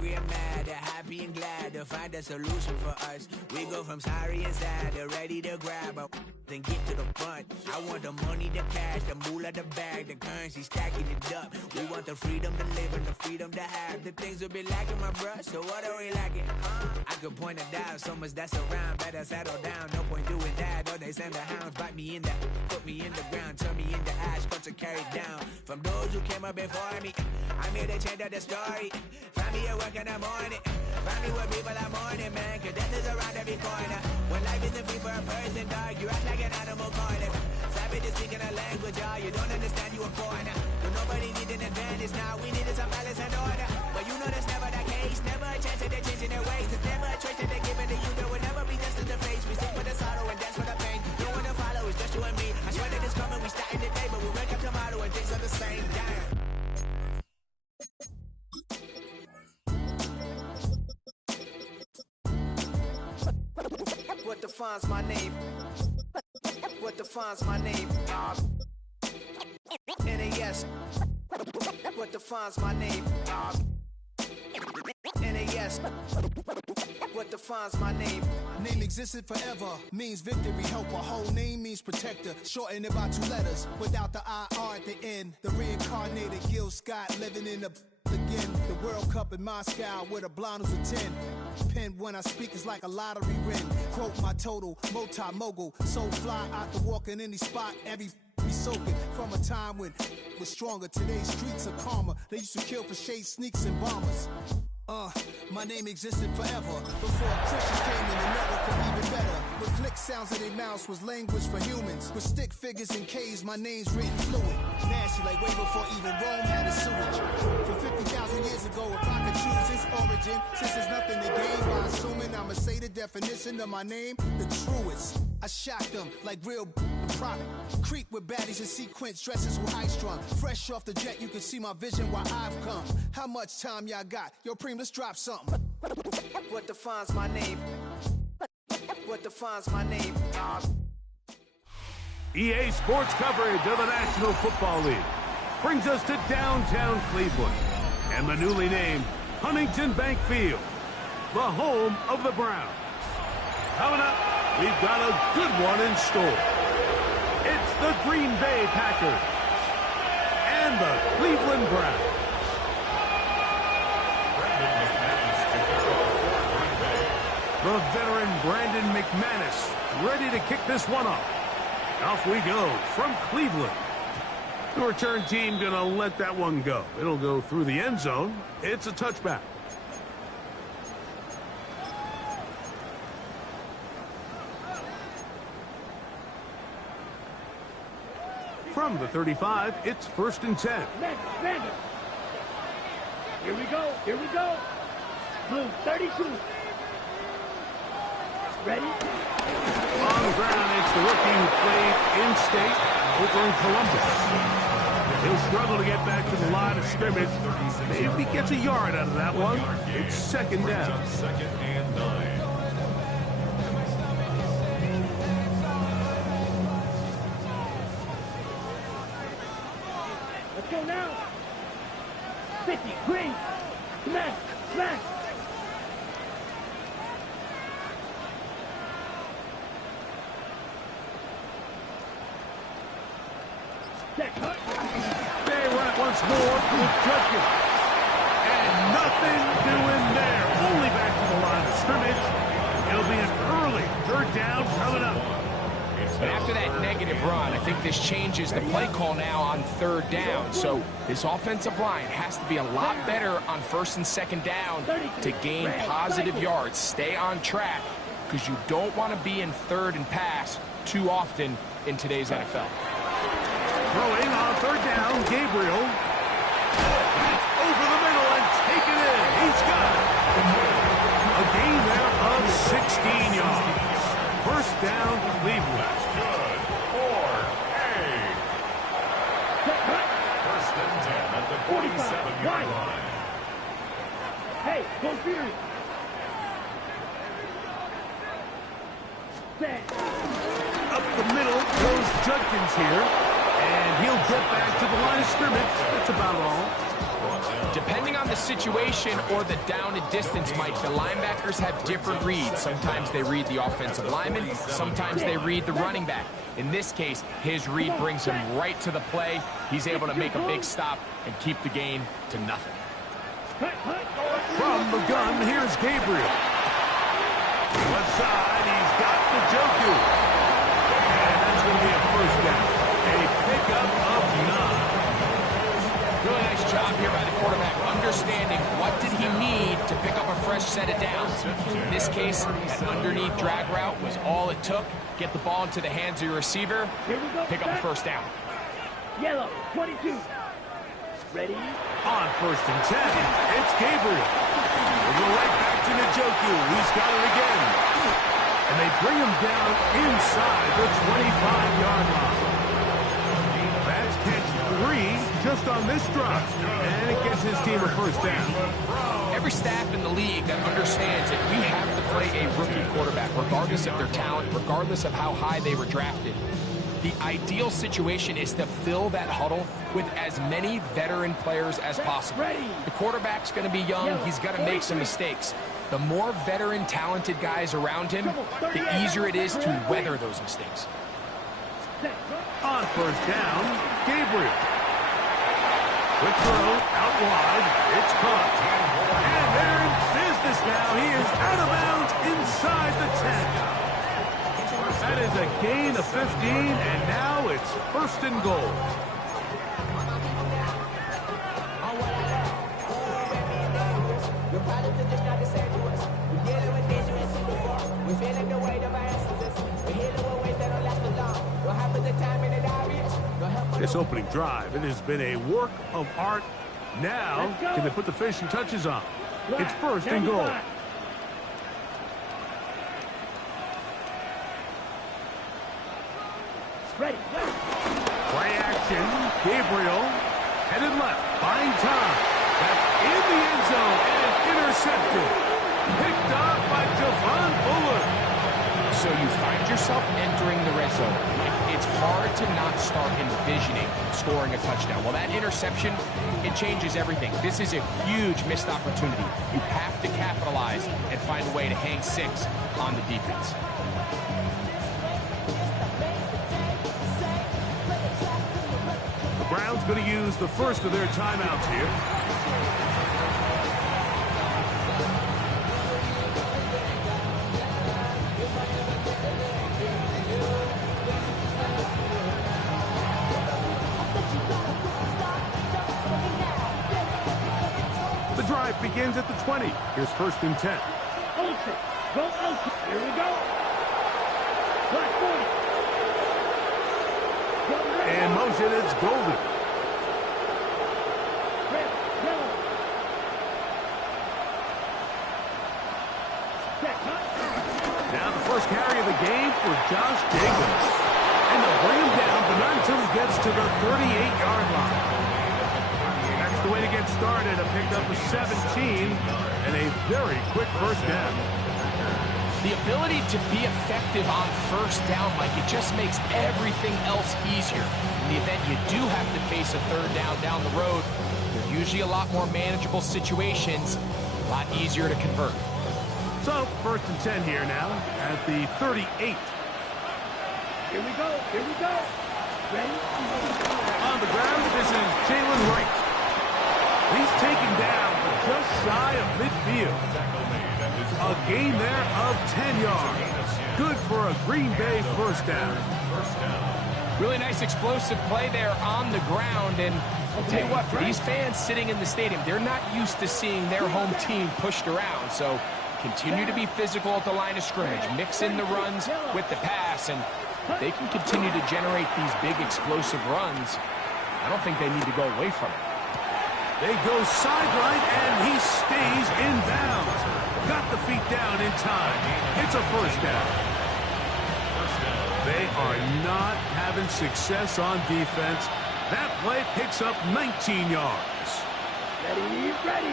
angry and mad, they're happy and glad to find a solution for us. We go from sorry and sad to ready to grab up, then get to the front. I want the money, the cash, the moolah, the bag, the currency, stacking it up. We want the freedom to live and the freedom to have the things we'll be lacking, my bruh. So what are we lacking? I could point it out, so much that's around. Better settle down, no point doing that. Or they send the hounds, bite me in the, put me in the ground, turn me into ash, cut to carry down. From those who came up before me, I'm here to change up the story. Find me at work in the morning, find me with people I'm mourning, man. Cause death is around every corner. When life isn't free for a person, dog, you act like an animal corner. Savage is speaking a language, y'all, you don't understand, you a foreigner. But nobody needs an advantage now, we needed some balance and order. But you know that's never the case, never a chance that they're changing their ways. It's never a choice that they're giving to you, there will never be just in the face. We sing for the sorrow and dance for the pain. No one to follow, it's just you and me. I swear that it's coming, we starting today, but we'll wake up tomorrow and things are the same. Damn. What defines my name? What defines my name? NAS. What defines my name? NAS. What defines my name? Name existed forever, means victory, helper. Whole name means protector, shorten it by 2 letters. Without the IR at the end, the reincarnated Gil Scott living in the again. The World Cup in Moscow with a blonde who's a 10. Pen when I speak is like a lottery win. Quote my total, multi-mogul. So fly out to walk in any spot, every be soaking. From a time when was stronger, today's streets are calmer. They used to kill for shade sneaks and bombers. My name existed forever. Before Christians came in, the network could even better. With click sounds in their mouths was language for humans. With stick figures and K's, my name's written fluid. Nasty like way before even Rome had a sewage. From 50,000 years ago, if I could choose its origin, since there's nothing to gain by assuming, I'ma say the definition of my name, the truest. I shock them like real prop. Creep with baddies in sequence, dresses with high strung. Fresh off the jet, you can see my vision while I've come. How much time y'all got? Yo, Preem, let's drop something. What defines my name? What defines my name? EA Sports coverage of the National Football League brings us to downtown Cleveland and the newly named Huntington Bank Field, the home of the Browns. Coming up, we've got a good one in store. It's the Green Bay Packers and the Cleveland Browns. The veteran Brandon McManus ready to kick this one off. Off we go from Cleveland. The return team going to let that one go. It'll go through the end zone. It's a touchback. From the 35, it's 1st and 10. Here we go. Here we go. Blue 32. Ready? On the ground, it's the rookie who played in-state over in Columbus. He'll struggle to get back to the line of scrimmage. Maybe he gets a yard out of that one. It's 2nd down. 2nd and 9. Let's go now. 50, green. Smash, smash. They run it once more with Judkins. And nothing doing there. Only back to the line of scrimmage. It'll be an early 3rd down coming up. But after that negative run, I think this changes the play call now on 3rd down. So this offensive line has to be a lot better on 1st and 2nd down to gain positive yards. Stay on track because you don't want to be in 3rd and pass too often in today's NFL. Throwing on 3rd down, Gabriel. Over the middle and take it in. He's got it. A gain there of 16 yards. 1st down, Cleveland. That's good for A. 1st and 10 at the 47-yard line. Hey, go Fury. Up the middle goes Judkins here. And he'll get back to the line of scrimmage. That's about all. Depending on the situation or the down and distance, Mike, the linebackers have different reads. Sometimes they read the offensive lineman, sometimes they read the running back. In this case, his read brings him right to the play. He's able to make a big stop and keep the gain to nothing. From the gun, here's Gabriel. Left side, he's got Njoku. And that's going to be a first down. A pickup of 9. Really nice job here by the quarterback, understanding what did he need to pick up a fresh set of downs. In this case, that underneath drag route was all it took. Get the ball into the hands of your receiver, pick up a first down. Yellow, 22. Ready? On first and 10, it's Gabriel. We'll go right back to Njoku. He's got it again. And they bring him down inside the 25-yard line. That's catch 3 just on this drop. And it gets his team a first down. Every staff in the league that understands that we have to play a rookie quarterback, regardless of their talent, regardless of how high they were drafted. The ideal situation is to fill that huddle with as many veteran players as possible. The quarterback's going to be young. He's got to make some mistakes. The more veteran, talented guys around him, the easier it is to weather those mistakes. On first down, Gabriel. Quick throw, out wide. It's caught. And they're in business now. He is out of bounds inside the 10. That is a gain of 15, and now it's first and goal. This opening drive, it has been a work of art. Now, can they put the finishing touches on? It's first and goal. Ready. Play action. Gabriel headed left. Buying time. That's in the end zone and intercepted. Picked up by Javon Bullard. So you find yourself entering the red zone. It's hard to not start envisioning scoring a touchdown. Well, that interception, it changes everything. This is a huge missed opportunity. You have to capitalize and find a way to hang 6 on the defense. Browns going to use the first of their timeouts here. The drive begins at the 20. Here's first and 10. Olsen. Go Olsen. Here we go. Black 40. In motion, it's Golden. Red, yellow. Now the first carry of the game for Josh Jacobs. And they'll bring him down, but not until he gets to the 38-yard line. That's the way to get started. A pickup of 17 and a very quick first down. The ability to be effective on first down, Mike, it just makes everything else easier. In the event you do have to face a third down the road, they're usually a lot more manageable situations, a lot easier to convert. So, first and 10 here now at the 38. Here we go. Here we go. Ready? On the ground, this is Jalen Wright. He's taken down just shy of midfield. A gain there of 10 yards. Good for a Green Bay first down. Really nice explosive play there on the ground. And I'll tell you what, for these fans sitting in the stadium, they're not used to seeing their home team pushed around. So continue to be physical at the line of scrimmage. Mix in the runs with the pass. And if they can continue to generate these big explosive runs, I don't think they need to go away from it. They go sideline, and he stays in bounds. Got the feet down in time. It's a first down. They are not having success on defense. That play picks up 19 yards. Ready, ready.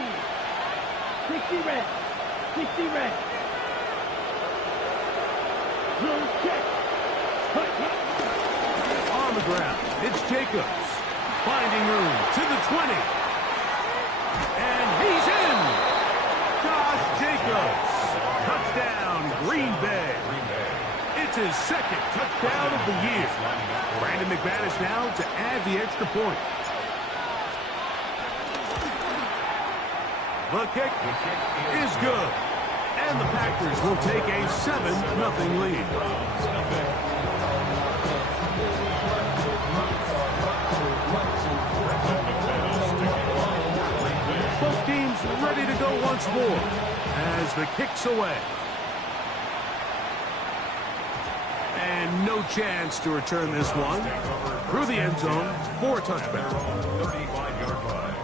60 red. 60 red. Blue check. On the ground, it's Jacobs. Finding room to the 20. And he's in! Josh Jacobs. Touchdown, Green Bay. It's his second touchdown of the year. Brandon McManus now to add the extra point. The kick is good. And the Packers will take a 7-0 lead. Both teams ready to go once more as the kick's away. And no chance to return this one through the end zone for a touchback. 35-yard line.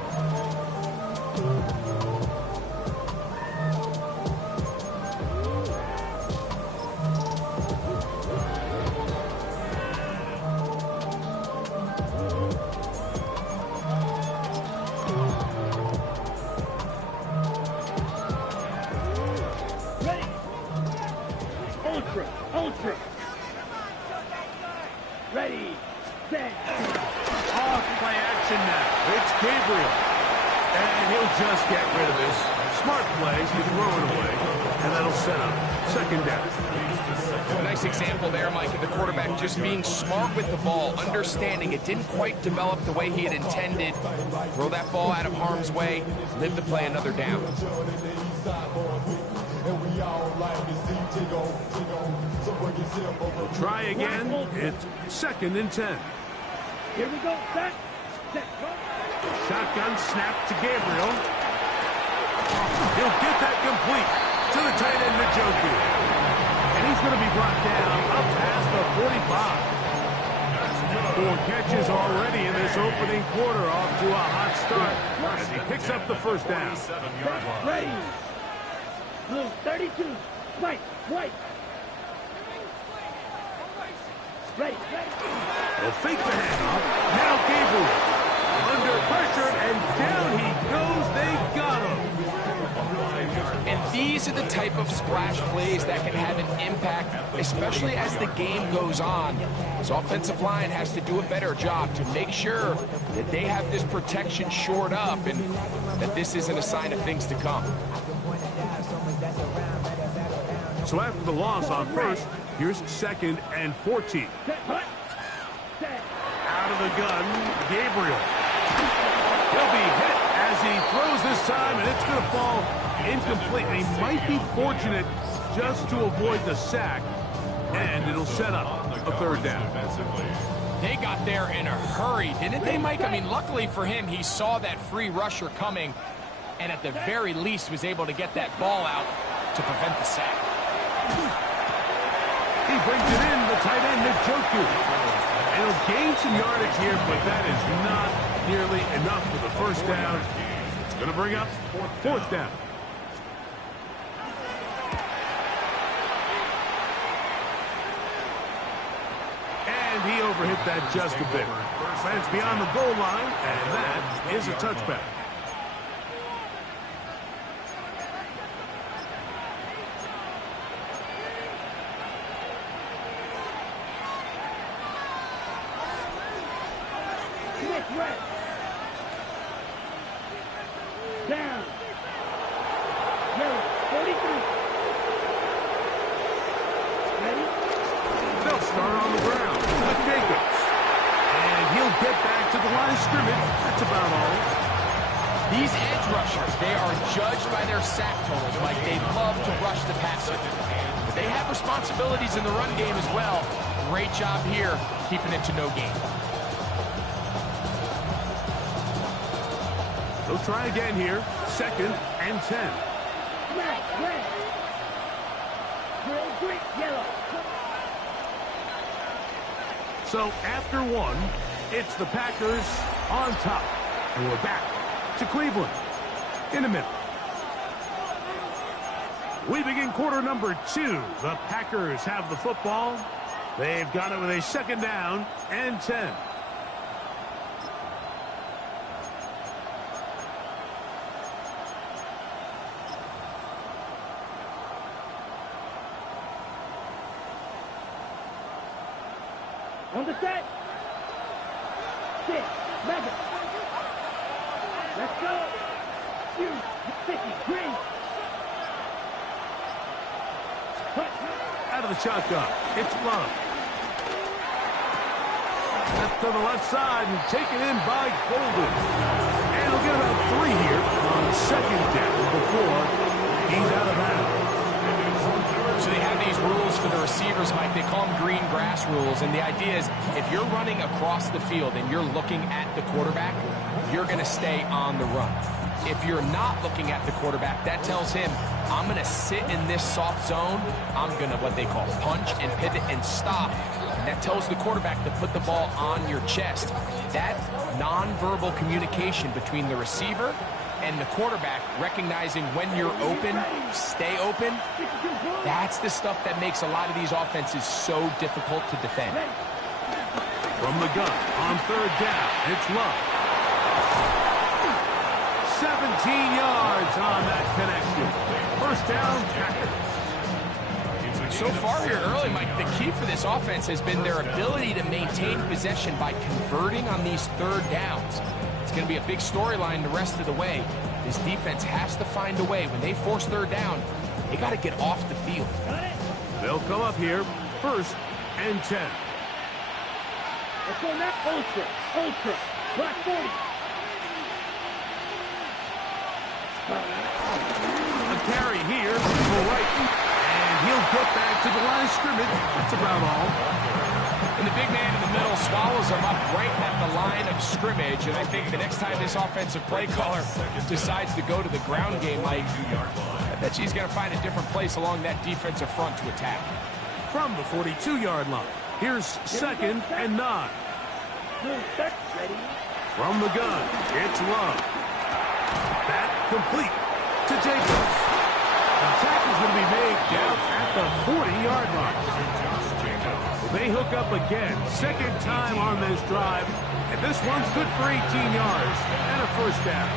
Ultra. Ready, set. Off play action now. It's Gabriel. And he'll just get rid of this. Smart play. He's throwing away. And that'll set up second down. A nice example there, Mike, of the quarterback just being smart with the ball, understanding it didn't quite develop the way he had intended. Throw that ball out of harm's way, live to play another down. Try again. It's 2nd and 10. Here we go, set, go. Shotgun snap to Gabriel. He'll get that complete to the tight end, Njoku. And he's going to be brought down up past the 45. 4 catches already in this opening quarter, off to a hot start as he picks up the first down. Ready. Blue, 32. White. Ready. They'll fake the handoff. Now Gabriel under pressure, and down he goes. They got him. And these are the type of splash plays that can have an impact, especially as the game goes on. This offensive line has to do a better job to make sure that they have this protection shored up and that this isn't a sign of things to come. So after the loss on first, here's 2nd and 14. Out of the gun, Gabriel. He'll be hit as he throws this time, and it's going to fall incomplete. And he might be fortunate just to avoid the sack, and it'll set up a 3rd down. They got there in a hurry, didn't they, Mike? I mean, luckily for him, he saw that free rusher coming, and at the very least was able to get that ball out to prevent the sack. He brings it in, the tight end, Njoku. And he'll gain some yardage here, but that is not nearly enough for the first down. It's going to bring up 4th down. And he overhit that just a bit. Lands beyond the goal line, and that is a touchback. Red. Down. Yellow. 43. Ready? They'll start on the ground with Jacobs. And he'll get back to the line of scrimmage. That's about all. These edge rushers, they are judged by their sack totals. Like, they love to rush the passer. But they have responsibilities in the run game as well. Great job here, keeping it to no gain. They'll try again here. 2nd and 10. Red. Green, yellow. So after 1, it's the Packers on top. And we're back to Cleveland in a minute. We begin quarter number 2. The Packers have the football. They've got it with a 2nd down and 10. On the set. 6. Mega. Let's go. you, Mickey Green. Out of the shotgun. It's Love. Left to the left side and taken in by Golden. And he'll get about 3 here on second down before he's out of bounds. So they have these rules for the receivers, Mike. They call them green grass rules. And the idea is if you're running across the field and you're looking at the quarterback, you're going to stay on the run. If you're not looking at the quarterback, that tells him, I'm going to sit in this soft zone. I'm going to, what they call, punch and pivot and stop. And that tells the quarterback to put the ball on your chest. That nonverbal communication between the receiver and the quarterback, recognizing when you're open, stay open, that's the stuff that makes a lot of these offenses so difficult to defend. From the gun, on third down, it's Love. 17 yards on that connection. First down, Packers. So far here early, Mike, the key for this offense has been their ability to maintain possession by converting on these third downs. It's going to be a big storyline the rest of the way. This defense has to find a way. When they force third down, they got to get off the field. They'll come up here, 1st and 10. Let's go now. Ultra. Black 40. A carry here for right, and he'll get back to the line of scrimmage. That's about all. And the big man in the middle swallows him up right at the line of scrimmage. And I think the next time this offensive play caller decides to go to the ground game, Mike, I bet she's going to find a different place along that defensive front to attack. From the 42-yard line, here's 2nd and 9. From the gun, it's Love. That complete to Jacobs. The tackle's going to be made down at the 40-yard line. They hook up again, 2nd time on this drive, and this one's good for 18 yards and a first down.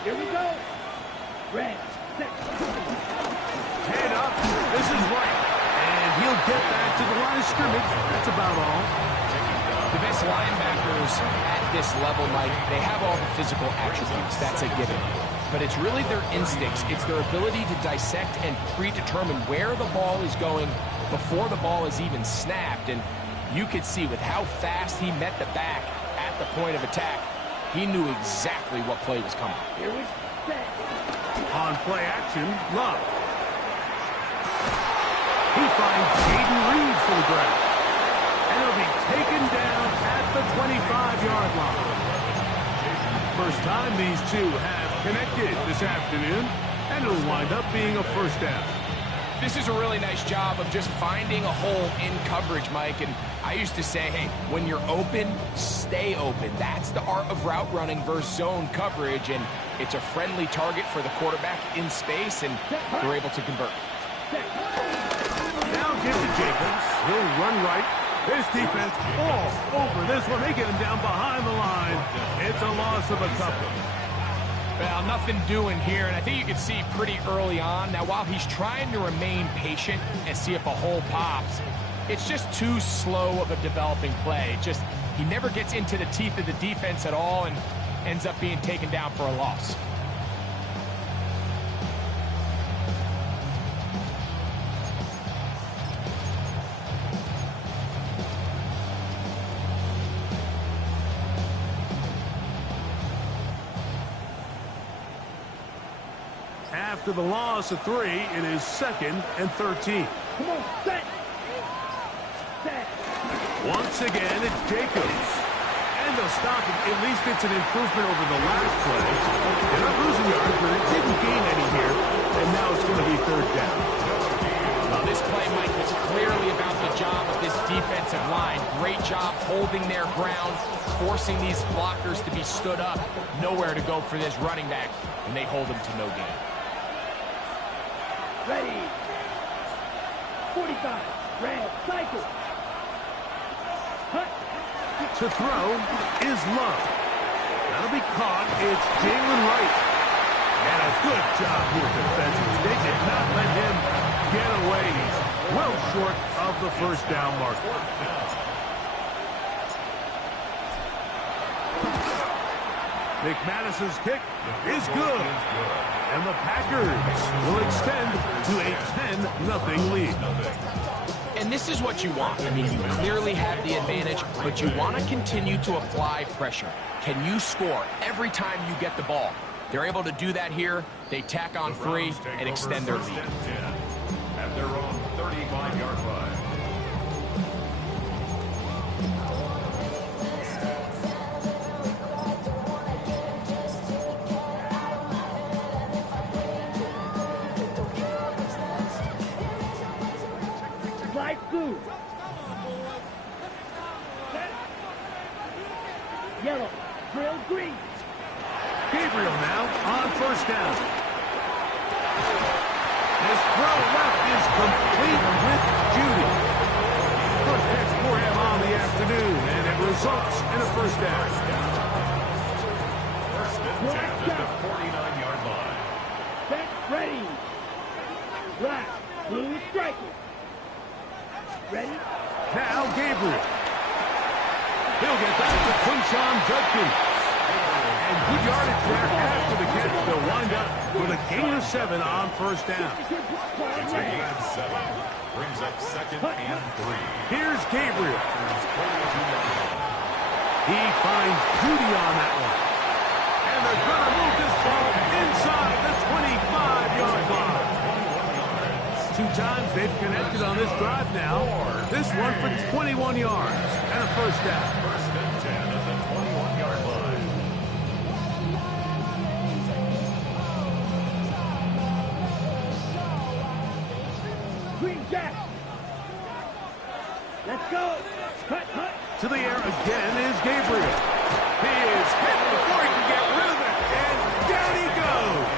Here we go. Red, set. Head up. This is right. And he'll get back to the line of scrimmage. That's about all. The best linebackers at this level, Mike, they have all the physical attributes. That's a given. But it's really their instincts. It's their ability to dissect and predetermine where the ball is going before the ball is even snapped. And you could see with how fast he met the back at the point of attack, he knew exactly what play was coming. Here we go. On play action, Love. He finds Jaden Reed for the grab. And he'll be taken down at the 25-yard line. First time these two have connected this afternoon, and it'll wind up being a first down. This is a really nice job of just finding a hole in coverage, Mike. And I used to say, hey, when you're open, stay open. That's the art of route running versus zone coverage. And it's a friendly target for the quarterback in space, and they're able to convert. Now give to Jacobs. He'll run right. This defense all over this one. They get him down behind the line. It's a loss of a couple. Well, nothing doing here, and I think you can see pretty early on. Now, while he's trying to remain patient and see if a hole pops, it's just too slow of a developing play. He never gets into the teeth of the defense at all and ends up being taken down for a loss. After the loss of 3, it is 2nd and 13. Come on, set. Once again, it's Jacobs. And they'll stop him. At least it's an improvement over the last play. They're not losing yards, but it didn't gain any here. And now it's going to be 3rd down. Well, this play, Mike, was clearly about the job of this defensive line. Great job holding their ground, forcing these blockers to be stood up. Nowhere to go for this running back, and they hold him to no gain. Ready. 45. Red. Cycle. To throw is Love. That'll be caught. It's Jalen Wright. And a good job here defensively. They did not let him get away. He's well short of the first down marker. McManus's kick is good. And the Packers will extend to a 10-0 lead. And this is what you want. I mean, you clearly have the advantage, but you want to continue to apply pressure. Can you score every time you get the ball? They're able to do that here. They tack on 3 and extend their lead. At their own 35-yard line. Light blue. Yellow. Drill green. Gabriel now on first down. His throw left is complete with Judy. First catch for him on the afternoon, and it results in a first down. First and 10 at the 49-yard line. Set, ready. Black, blue striker. Ready? Now Gabriel. He'll get back to Quinshon Judkins. And good yardage there after the catch. They'll wind up with a gain of 7 on first down. It's a gain of 7. Brings up 2nd and 3. Here's Gabriel. He finds Judy on that one. And they're going to move this ball inside the 25-yard line. 2 times they've connected on this drive now. This one for 21 yards and a first down. First and 10 at the 21-yard line. Green Jack. Let's go. Cut, cut. To the air again is Gabriel. He is hit before he can get rid of it. And down he goes.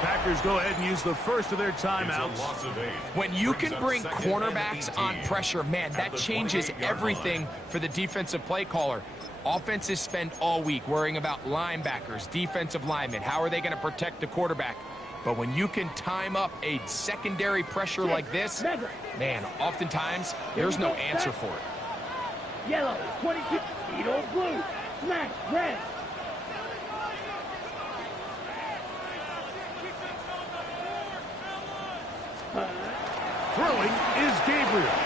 Packers go ahead and use the first of their timeouts. Loss of 8. When you can bring Brings up cornerbacks 2nd on and 18. pressure, man, that changes everything for the defensive play caller. Offenses spend all week worrying about linebackers, defensive linemen. How are they going to protect the quarterback? But when you can time up a secondary pressure like this, man, oftentimes there's no answer for it. Yellow, 22. Edo blue. Smash, red. Throwing is Gabriel.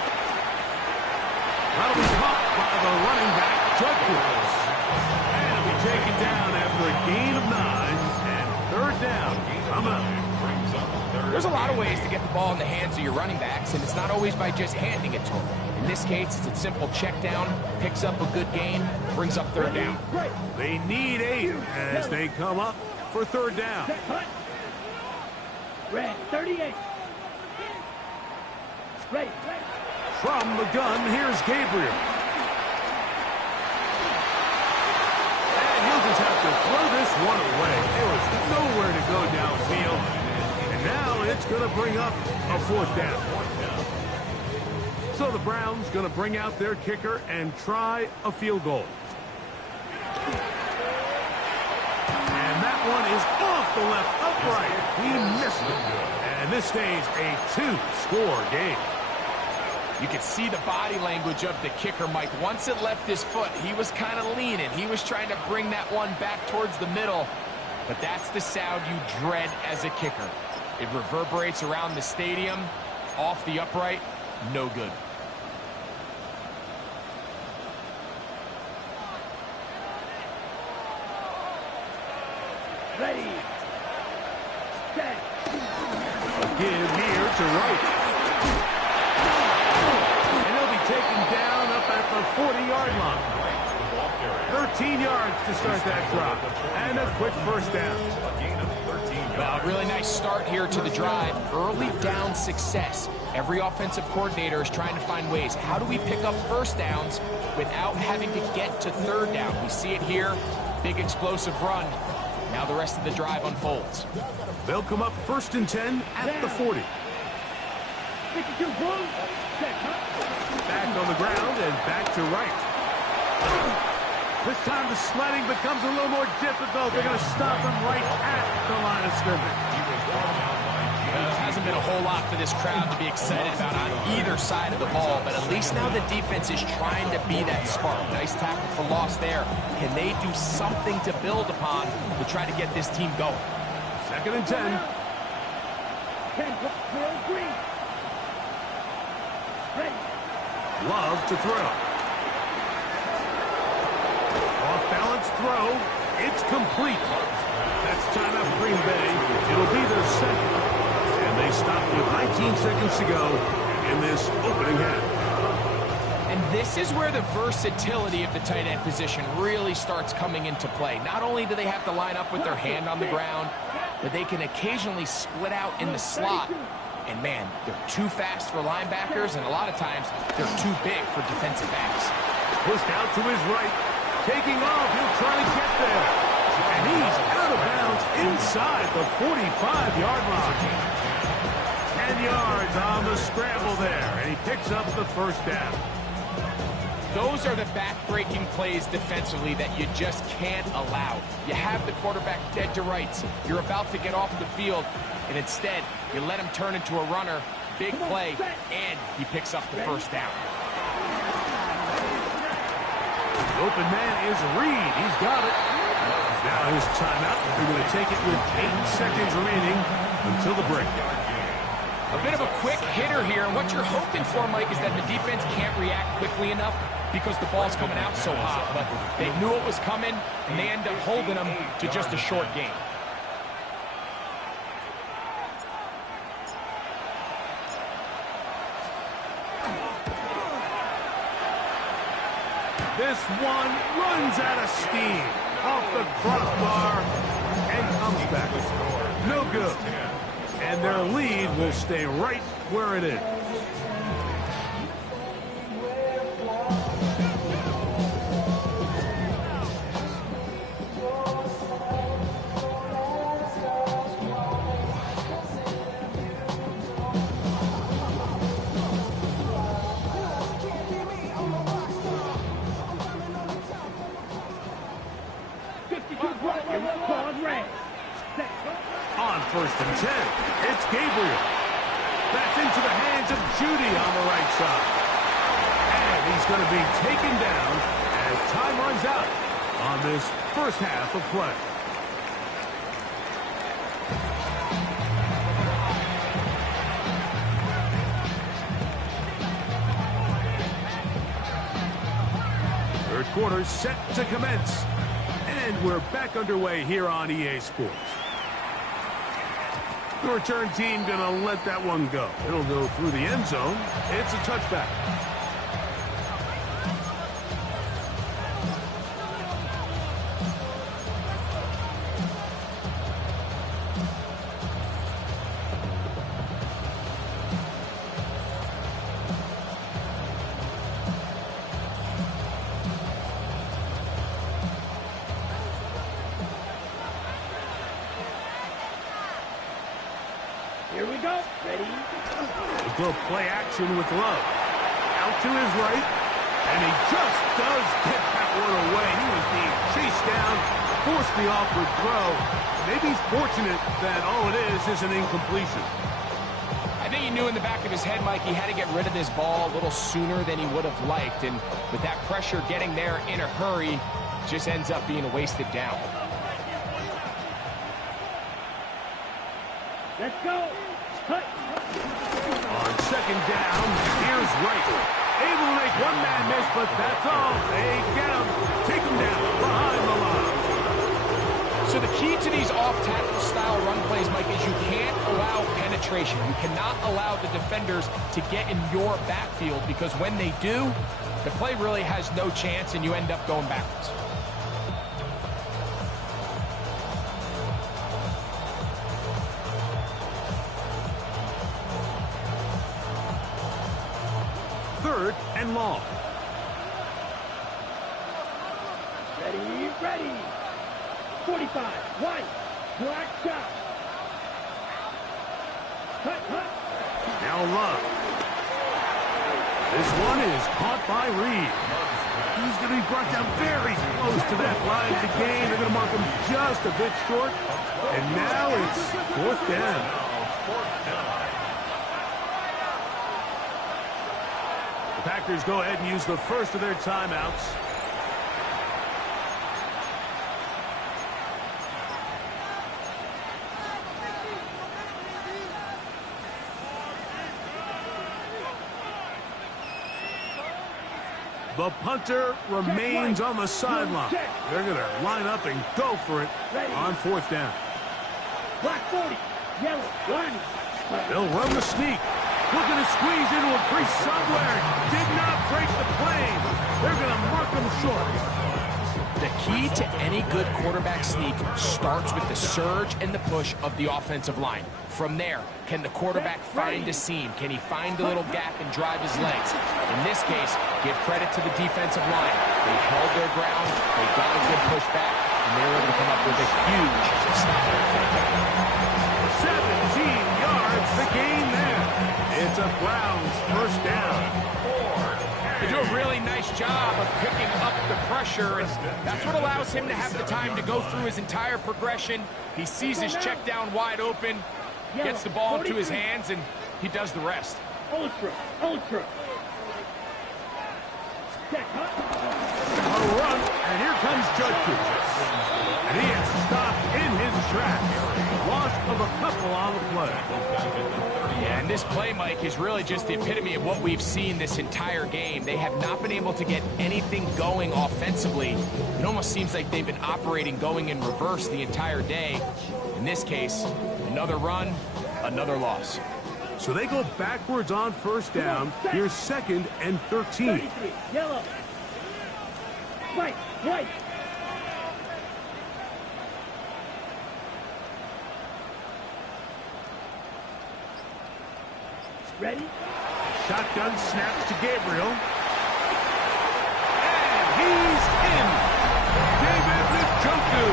That'll be caught by the running back, Judkins. And it'll be taken down after a gain of 9 and third down. I'm up. There's a lot of ways to get the ball in the hands of your running backs, and it's not always by just handing it to them. In this case, it's a simple check down, picks up a good gain, brings up third down. They need 8 as they come up for third down. Red, 38. Ready. From the gun, here's Gabriel. And he'll just have to throw this one away. There was nowhere to go downfield. And now it's going to bring up a fourth down. So the Browns going to bring out their kicker and try a field goal. And that one is off the left upright. He missed it. And this stays a 2-score game. You could see the body language of the kicker, Mike. Once it left his foot, he was kind of leaning. He was trying to bring that one back towards the middle. But that's the sound you dread as a kicker. It reverberates around the stadium, off the upright, no good. Ready. Set. A give here to Wright. Taken down up at the 40-yard line. 13 yards to start that drop. And a quick first down. Well, a really nice start here to the drive. Early down success. Every offensive coordinator is trying to find ways. How do we pick up first downs without having to get to third down? We see it here. Big explosive run. Now the rest of the drive unfolds. They'll come up 1st and 10 at the 40. 52 blue. Set, cut. Back on the ground and back to Wright. This time the sledding becomes a little more difficult. They're going to stop him right at the line of scrimmage. There hasn't been a whole lot for this crowd to be excited about on either side of the ball, but at least now the defense is trying to be that spark. Nice tackle for loss there. Can they do something to build upon to try to get this team going? 2nd and 10. 10, green. Ready. Love to throw. Off-balance throw. It's complete. That's timeout for Green Bay. It'll be their second. And they stop with 19 seconds to go in this opening half. And this is where the versatility of the tight end position really starts coming into play. Not only do they have to line up with their hand on the ground, but they can occasionally split out in the slot. And man, they're too fast for linebackers, and a lot of times they're too big for defensive backs. Pushed out to his right. Taking off, he'll try to get there. And he's out of bounds inside the 45-yard line. 10 yards on the scramble there, and he picks up the first down. Those are the back-breaking plays defensively that you just can't allow. You have the quarterback dead to rights. You're about to get off the field, and instead, you let him turn into a runner. Big play, and he picks up the first down. The open man is Reed. He's got it. Now his timeout. They're going to take it with 8 seconds remaining until the break. A bit of a quick hitter here, and what you're hoping for, Mike, is that the defense can't react quickly enough because the ball's coming out so hot. But they knew it was coming, and they end up holding them to just a short gain. This one runs out of steam off the crossbar and comes back. No good. And their lead will stay right where it is. On 1st and 10, it's Gabriel. That's into the hands of Judy on the right side. And he's going to be taken down as time runs out on this first half of play. Third quarter set to commence. And we're back underway here on EA Sports. The return team going to let that one go. It'll go through the end zone. It's a touchback. Here we go. Ready? We'll go play action with Love. Out to his right. And he just does get that one away. He was being chased down, forced the awkward throw. Maybe he's fortunate that all it is an incompletion. I think he knew in the back of his head, Mike, he had to get rid of this ball a little sooner than he would have liked. And with that pressure getting there in a hurry, just ends up being a wasted down. Let's go. Cut. On 2nd down, here's Wright. Able to make one man miss, but that's all. They get him. Take him down behind the line. So the key to these off-tackle style run plays, Mike, is you can't allow penetration. You cannot allow the defenders to get in your backfield because when they do, the play really has no chance and you end up going backwards. Third and long. Ready, ready. 45, white, black shot. Cut, cut. Now Love. This one is caught by Reed. He's going to be brought down very close to that line to gain. They're going to mark him just a bit short. And now it's 4th down. The Packers go ahead and use the first of their timeouts. The punter remains on the sideline. They're going to line up and go for it on 4th down. Black 40, yellow, one. They'll run the sneak. Looking to squeeze into a crease somewhere. Did not break the plane. They're going to mark him short. The key to any good quarterback sneak starts with the surge and the push of the offensive line. From there, can the quarterback find a seam? Can he find a little gap and drive his legs? In this case, give credit to the defensive line. They held their ground, they got a good push back, and they were able to come up with a huge stop. 17 yards to gain there. It's a Browns first down. They do a really nice job of picking up the pressure, and that's what allows him to have the time to go through his entire progression. He sees his check down wide open, gets the ball into his hands, and he does the rest. Ultra. A run, and here comes Judkins. And he is stopped in his tracks. Loss of a couple on the play. Yeah, and this play, Mike, is really just the epitome of what we've seen this entire game. They have not been able to get anything going offensively. It almost seems like they've been operating going in reverse the entire day. In this case, another run, another loss. So they go backwards on first down. Here's 2nd and 13. 33, yellow. White. Ready? Shotgun snaps to Gabriel. And he's in. David Njoku.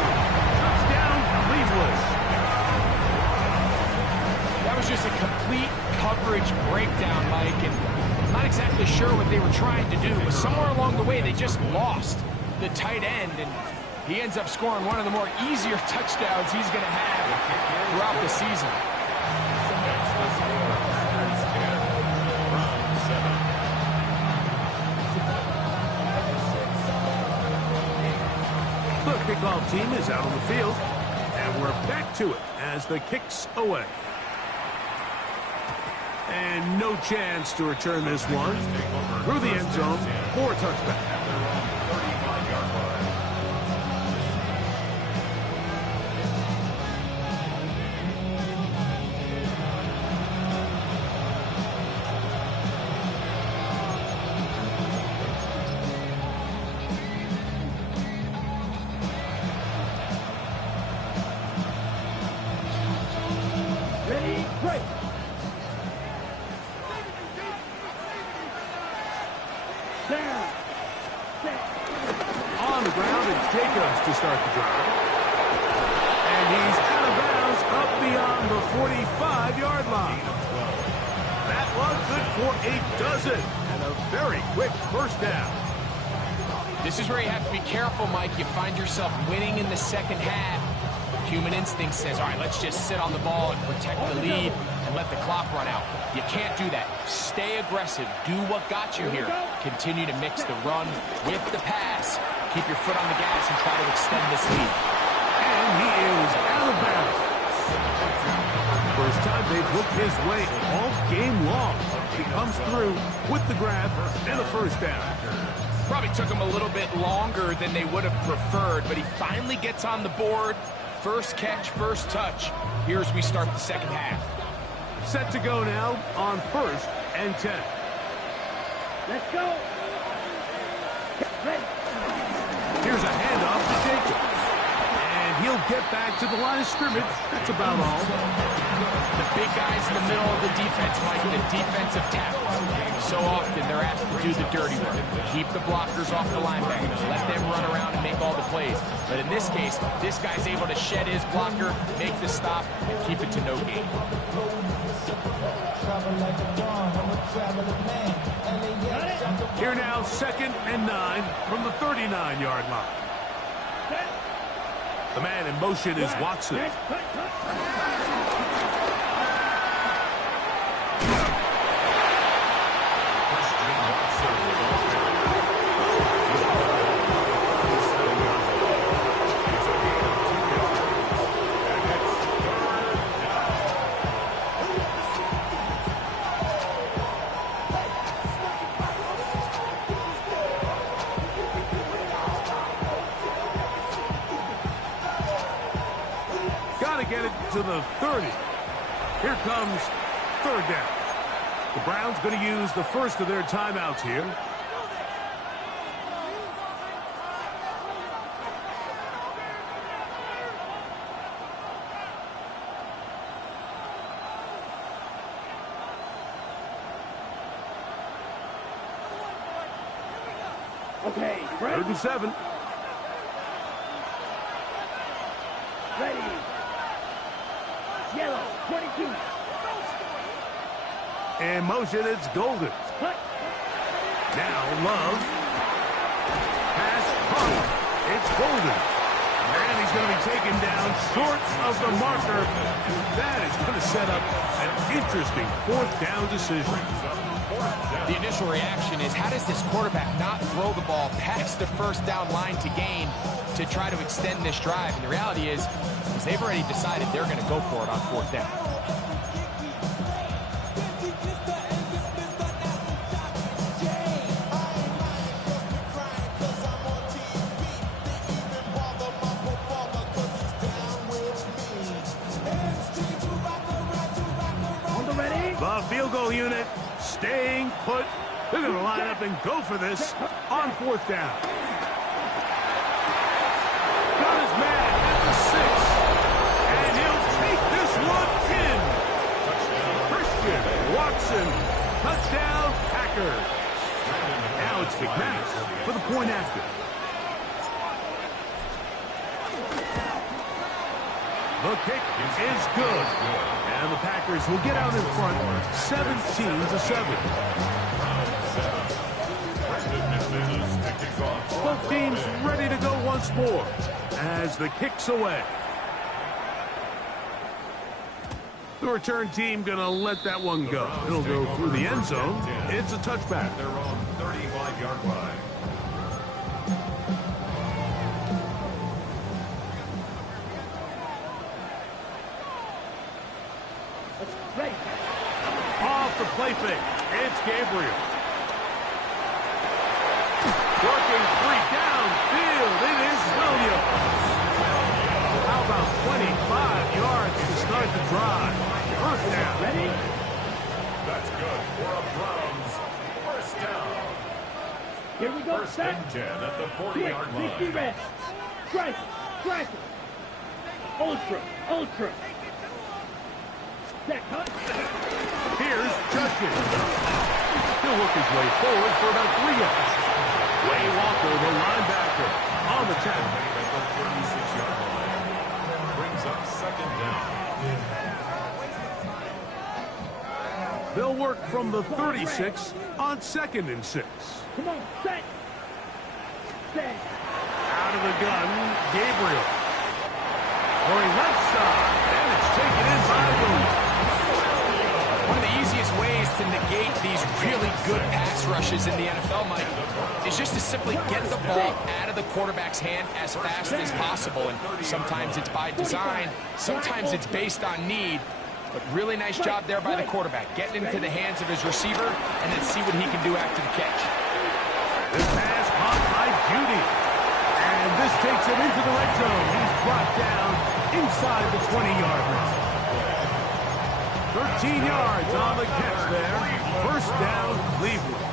Touchdown, Cleveland. That was just a complete coverage breakdown, Mike, and I'm not exactly sure what they were trying to do, but somewhere along the way they just lost the tight end, and he ends up scoring one of the more easier touchdowns he's going to have throughout the season. The kickoff team is out on the field, and we're back to it as the kick's away. And no chance to return this one through the end zone for a touchback. Ready, break. Down. On the ground, it's Jacobs to start the drive. And he's out of bounds up beyond the 45-yard line. That was good for a dozen and a very quick first down. This is where you have to be careful, Mike. You find yourself winning in the second half. Human instinct says, all right, let's just sit on the ball and protect the lead and let the clock run out. You can't do that. Stay aggressive. Do what got you here. Continue to mix the run with the pass. Keep your foot on the gas and try to extend this lead. And he is out of bounds. First time they've looked his way all game long. He comes through with the grab and a first down. Probably took him a little bit longer than they would have preferred, but he finally gets on the board. First catch, first touch. Here as we start the second half. Set to go now on 1st and 10. Let's go. Ready. Here's a handoff to Jacobs. And he'll get back to the line of scrimmage. That's about all. The big guys in the middle of the defense, Mike, the defensive tackles. So often they're asked to do the dirty work. Keep the blockers off the linebackers. Let them run around and make all the plays. But in this this case, this guy's able to shed his blocker, make the stop, and keep it to no gain. Here now, 2nd and 9 from the 39-yard line. The man in motion is Watson. Get it to the 30. Here comes 3rd down. The Browns going to use the first of their timeouts here. Okay, ready? 3rd and 7. Ready. Yellow, 22. In motion, it's Golden. Cut. Now Love. Pass caught. It's Golden. And he's going to be taken down short of the marker. That is going to set up an interesting 4th down decision. The initial reaction is, how does this quarterback not throw the ball past the 1st down line to gain to try to extend this drive? And the reality is they've already decided they're going to go for it on 4th down. The field goal unit staying put. They're going to line up and go for this on 4th down. Got his man at the 6. And he'll take this one in. Christian Watson. Touchdown, Packers. Now it's McManus for the point after. The kick is good. And the Packers will get out in front 17-7. Both teams ready to go once more as the kick's away. The return team going to let that one go. It'll go through the end zone. It's a touchback. Their own 35-yard line. Off the play fake. It's Gabriel. Working 3 downfield. It is Williams. How about 25 yards to start the drive? 1st down. Ready? That's good for a Browns 1st down. Here we go. 1st and 10 at the 40-yard line. 60 red. Striker. Striker. Ultra. Ultra. Set cut. Here's Judkins. He'll work his way forward for about 3 yards. Way Walker, the linebacker, on the tackle. At the 36-yard line. Brings up 2nd down. They'll work from the 36 on 2nd and 6. Come on. Set. Set. Out of the gun, Gabriel. Going left side, and it's taken in by Williams. One of the easiest ways to negate these really good pass rushes in the NFL, Mike, is just to simply get the ball out of the quarterback's hand as fast as possible. And sometimes it's by design, sometimes it's based on need. But really nice job there by the quarterback, getting into the hands of his receiver and then see what he can do after the catch. This pass caught by Judy. And this takes him into the red zone. He's brought down inside the 20-yard line. 13 yards on the catch there. 1st down, Cleveland.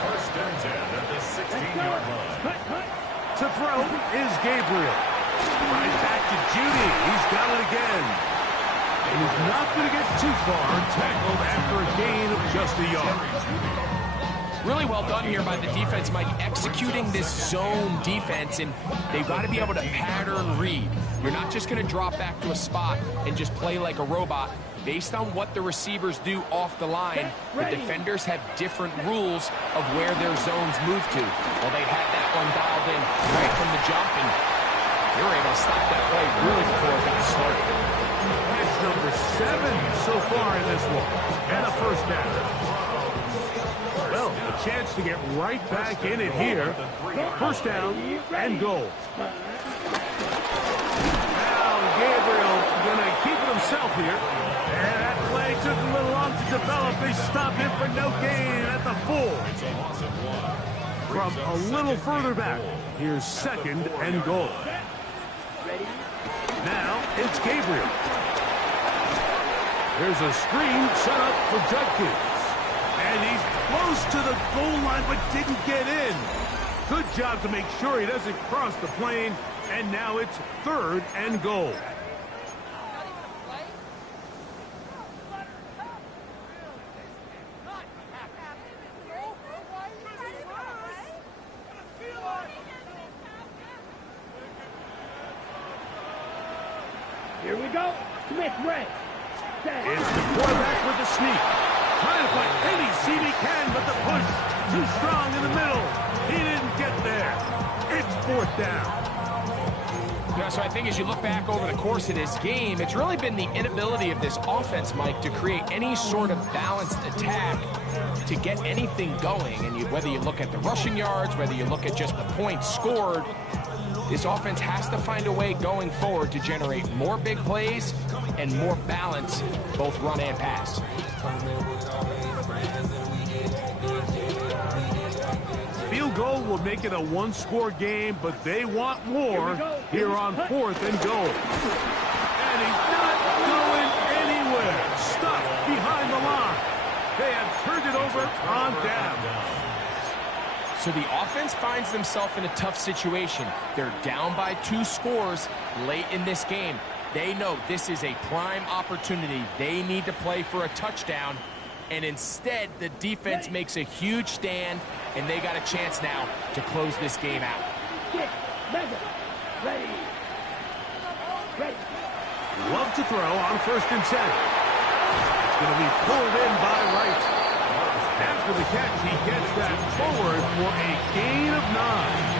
1st and 10 at the 16-yard line. To throw is Gabriel. Right back to Judy. He's got it again. And he's not going to get too far. Tackled after a gain of just a yard. Really well done here by the defense, Mike, executing this zone defense, and they've got to be able to pattern read. You're not just going to drop back to a spot and just play like a robot. Based on what the receivers do off the line, the defenders have different rules of where their zones move to. Well, they had that one dialed in right from the jump, and they were able to stop that play really before it got started. That's number 7 so far in this one, and a first down. Well, a chance to get right back in it here. First down and goal. Now Gabriel going to keep it himself here. And that play took a little long to develop. They stopped him for no gain at the 4. From a little further back, here's second and goal. Now it's Gabriel. There's a screen set up for Judkins. And he's close to the goal line but didn't get in. Good job to make sure he doesn't cross the plane. And now it's third and goal. Here we go. Smith Ray. It's the quarterback with the sneak. Trying to find any seam he can, but the push too strong in the middle. He didn't get there. It's fourth down. So I think as you look back over the course of this game, it's really been the inability of this offense, Mike, to create any sort of balanced attack to get anything going. And whether you look at the rushing yards, whether you look at just the points scored, this offense has to find a way going forward to generate more big plays and more balance, both run and pass. Field goal will make it a one-score game, but they want more here on fourth and goal. And he's not going anywhere. Stuck behind the line. They have turned it over on down. So the offense finds themselves in a tough situation. They're down by 2 scores late in this game. They know this is a prime opportunity. They need to play for a touchdown. And instead, the defense makes a huge stand, and they got a chance now to close this game out. Ready. Love to throw on 1st and 10. It's going to be pulled in by Wright. After the catch, he gets that forward for a gain of 9.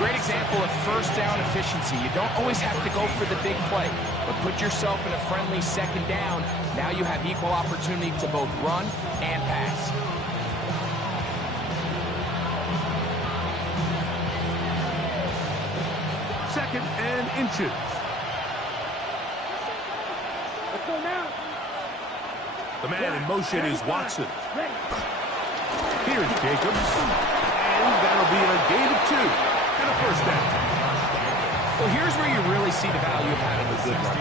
Great example of first down efficiency. You don't always have to go for the big play, but put yourself in a friendly second down. Now you have equal opportunity to both run and pass. Second and inches. Let's go now. The man in motion is Watson. Here's Jacobs. And that'll be a gain of 2 and a first down. Well, here's where you really see the value of having a good run.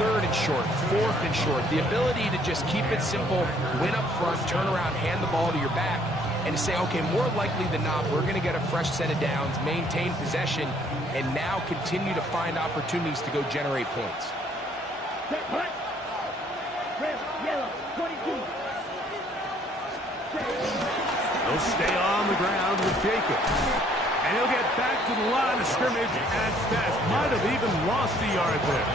3rd and short, 4th and short. The ability to just keep it simple, win up front, turn around, hand the ball to your back, and to say, okay, more likely than not, we're going to get a fresh set of downs, maintain possession, and now continue to find opportunities to go generate points. They'll stay on the ground with Jacobs. And he'll get back to the line of scrimmage as fast. Might have even lost a yard there.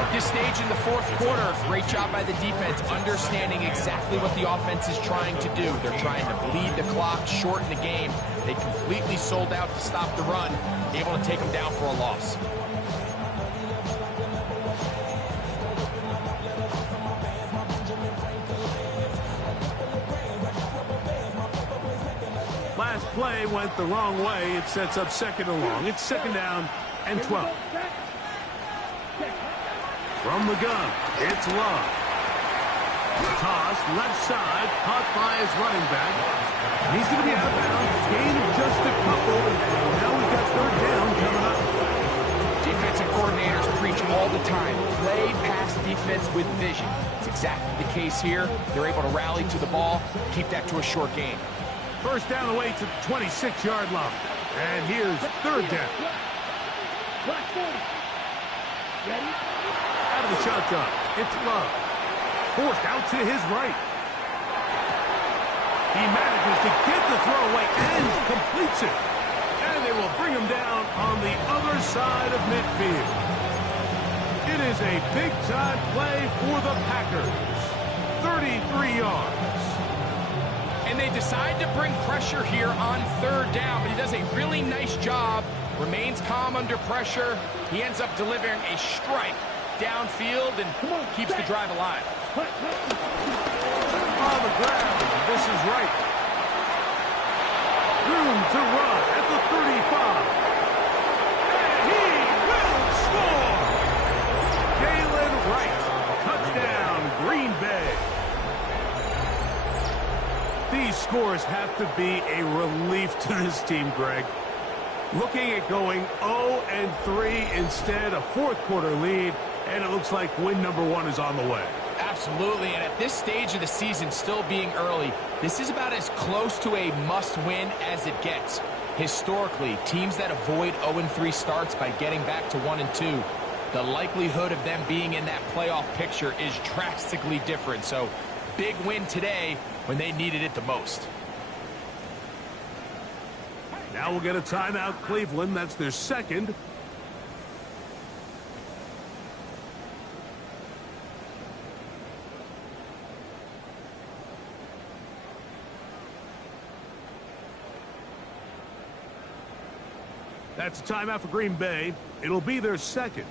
At this stage in the 4th quarter, great job by the defense, understanding exactly what the offense is trying to do. They're trying to bleed the clock, shorten the game. They completely sold out to stop the run, able to take them down for a loss. Last play went the wrong way. It sets up second and long. It's second down and 12. From the gun, it's Love. Toss, left side, caught by his running back. He's going to be out of bounds. Gain of just a couple. Now we've got third down coming up. Defensive coordinators preach all the time, play pass defense with vision. It's exactly the case here. They're able to rally to the ball, keep that to a short game. First down away to the 26-yard line. And here's third down. Ready? Out of the shotgun, it's Love. Forced out to his right. He manages to get the throw away and completes it. And they will bring him down on the other side of midfield. It is a big-time play for the Packers. 33 yards. And they decide to bring pressure here on third down, but he does a really nice job. Remains calm under pressure. He ends up delivering a strike downfield and keeps the drive alive. On the ground, this is right. Room to run at the 35. And he will score! Jalen Wright, touchdown, Green Bay. These scores have to be a relief to this team, Greg. Looking at going 0-3 instead, a fourth quarter lead, and it looks like win number 1 is on the way. Absolutely, and at this stage of the season, still being early, this is about as close to a must-win as it gets. Historically, teams that avoid 0-3 starts by getting back to 1-2, the likelihood of them being in that playoff picture is drastically different. So, big win today when they needed it the most. Now we'll get a timeout, Cleveland. That's their second. That's a timeout for Green Bay. It'll be their second.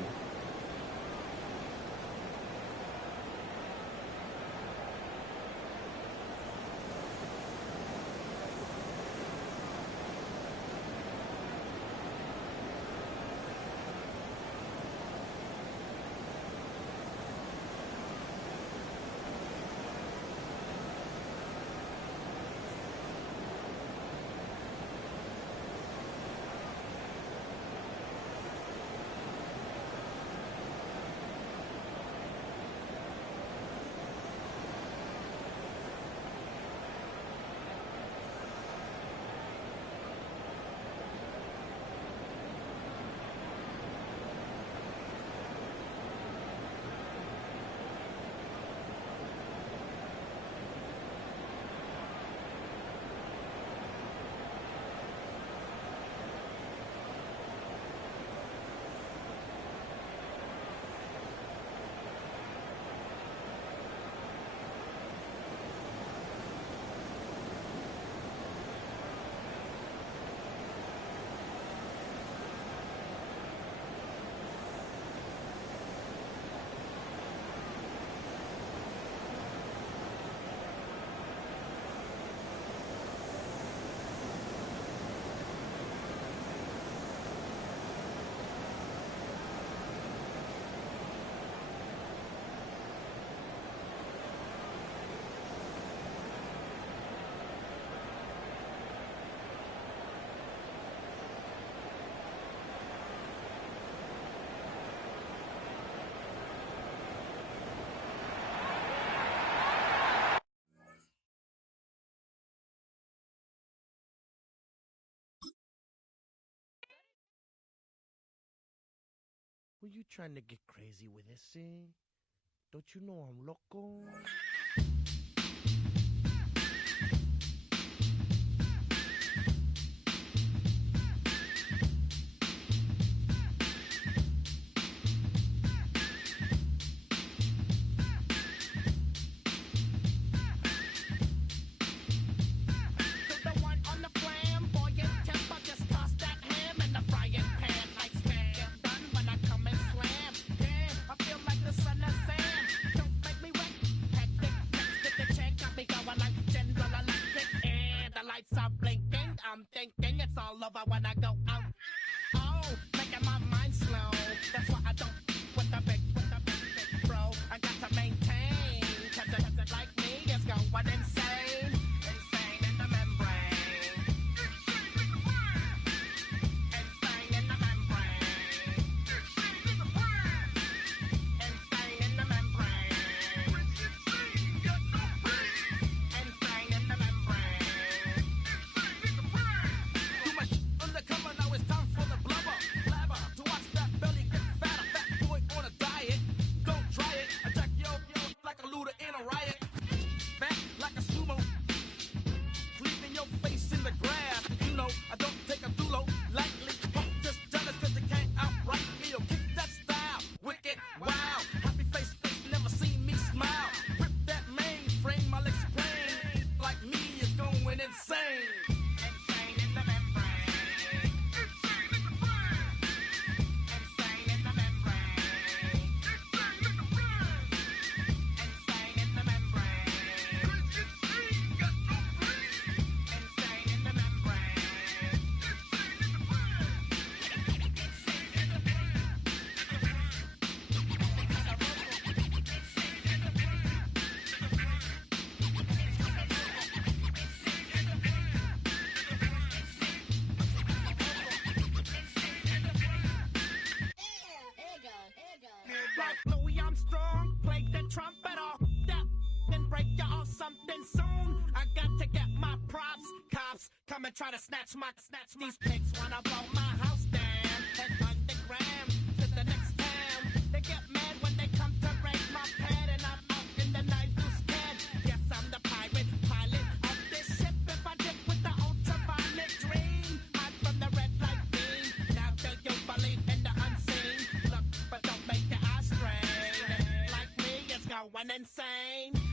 Were you trying to get crazy with this thing? Don't you know I'm loco? try to snatch these pigs wanna blow my house down. Head underground to the next town. They get mad when they come to raid my pad, and I'm out in the night too scared. Yes, I'm the pirate pilot of this ship. If I dip with the ultraviolet dream, hide from the red light beam. Now do you believe in the unseen? Look, but don't make your eyes strain. Like me, it's going insane.